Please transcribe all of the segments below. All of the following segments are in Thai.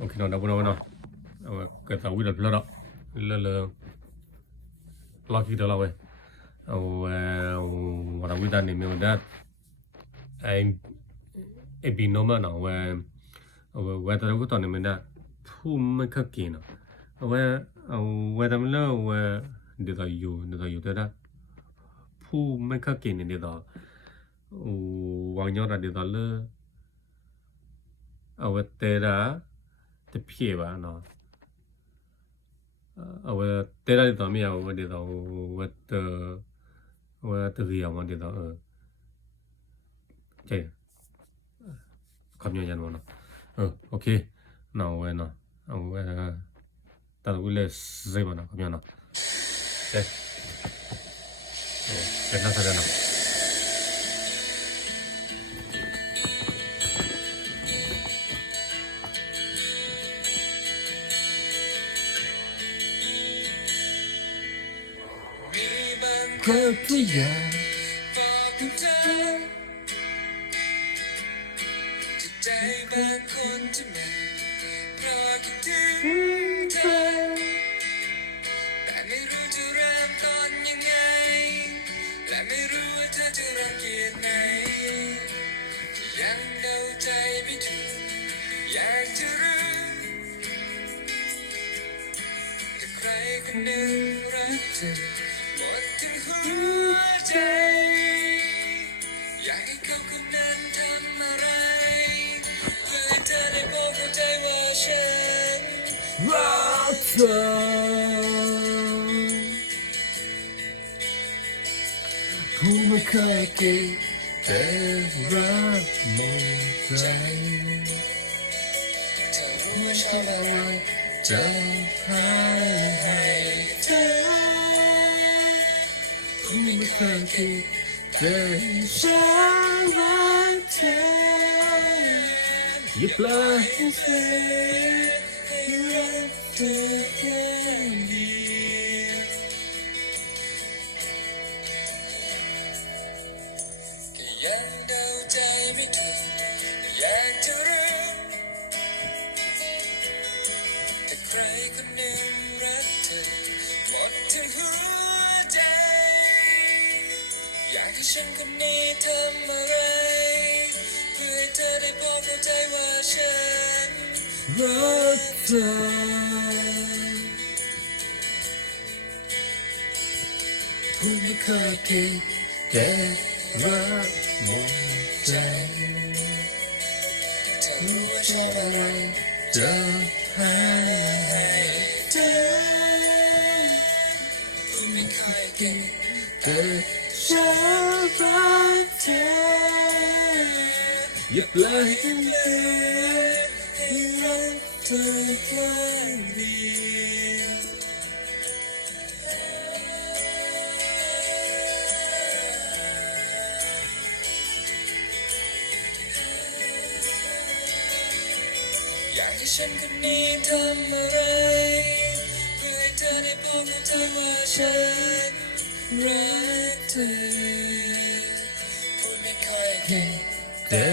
โอเคเนาะดับเนาะเอาเกิดสาวิลแล้วเลล็อกคิดแล้วเว้ยเอาวันวิตานี่มีมันได้ไอ้ปีโนมันเนาะเว้แต่เราก็ตอนนี้มันได้ผู้ไม่เข้ากินเนาะเว้แต่มันแล้วเดี๋ยวอยู่แต่ได้ผู้ไม่เข้ากินเดี๋ยววางยอดเดี๋ยวเลยเอาแต่ละจะเพี้ยบ้าเนาะเอาแต่ละตัวไม่เอาเดี๋ยวตัวเรียวมันเดี๋ยวใช่คำยืนยันว่าเนาะโอเคเนาะเนาะเอาตอนนี้เลยใช่ไหมเนาะคำยืนเนาะเป็นนักแสดงเนาะความที่อยากบอกกับเธอจะใจบางคนจะไม่รอคิดถึงเธอแต่ไม่รู้จะเริ่มต้นยังไงและไม่รู้ว่าเธอจะรังเกียจไหนยังเดาใจไม่ถูกอยากจะรู้แต่ใครคนหนึ่งรักเธอหมดทั้งหัวใจอยากให้เขาคนนั้นทำอะไรเพื่อให้เธอได้พบเข้าใจว่าฉันรักเธอผู้ไม่เคยคิดแต่รักหมดใจเธอรู้ว่าชอบอะไรจะให้เธอไม่เคยคิดแต่ฉันรักเธออย่าปล่อยให้เธอรักเธอแค่เดียวก็ยังเดาใจไม่ถูกอยากจะรู้แต่ใครคนหนึ่งรักเธอหมดทั้งหัวใจอยากให้ฉันคนนี้ทำอะไรเพื่อให้เธอได้พบเข้าใจว่าฉันรักเธอผู้ไม่เคยคิดแต่รักหมดใจเธอรู้ว่าชอบอะไรจะให้เธอผู้ไม่เคยคิดแต่ฉันรักเธออย่าปล่อยให้เธอรักเธอแค่เดียวอยากให้ฉันคนนี้ทำอะไรเพื่อให้เธอได้พบกับเธอว่าฉันรักเธอผู้ไม่เคยคิดแต่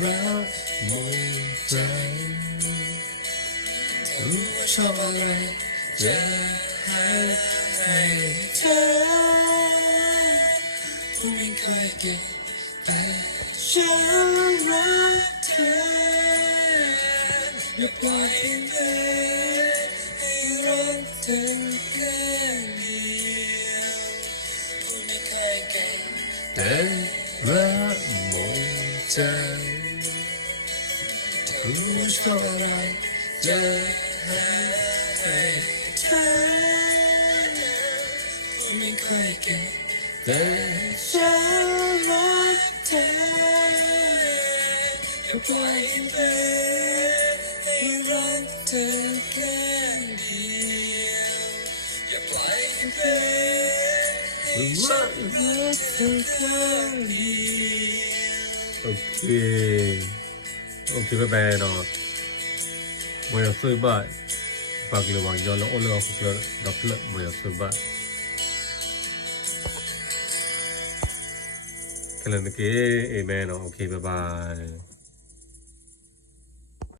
รักหมดใจรู้ว่าชอบอะไรจะให้เธอผู้ไม่เคยคิดแต่ฉันรักเธออย่าปล่อยให้เธอให้รักเธอแค่เดียวผู้ไม่เคยเก่งแต่รักหมดใจรู้ชอบอะไรจะให้เธอผู้ไม่เคยเก่งแต่ฉันรักเธออย่าปล่อยให้เธอให้รักเธอแค่เดียวอย่าปล่อยให้เธอให้ฉันรักเธอแค่เดียวโอเคบ๊ายบายเนาะไม่อยากซื้อบ้านฝากระวังย้อนแล้วโอ้เลิกดับเลิกไม่อยากซื้อบ้านแค่นั้นเองเอเมนเนาะโอเคบ๊ายบาย